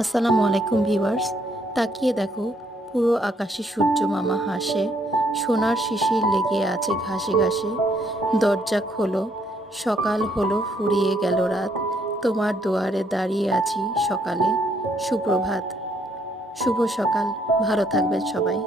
আসসালামু আলাইকুম ভিউয়ার্স। তাকিয়ে দেখো, পুরো আকাশে সূর্য মামা হাসে, সোনার শিশির লেগে আছে ঘাসে ঘাসে। দরজা খোলো, সকাল হলো, ফুরিয়ে গেল রাত, তোমার দুয়ারে দাঁড়িয়ে আছি সকালে। সুপ্রভাত, শুভ সকাল, ভালো থাকবেন সবাই।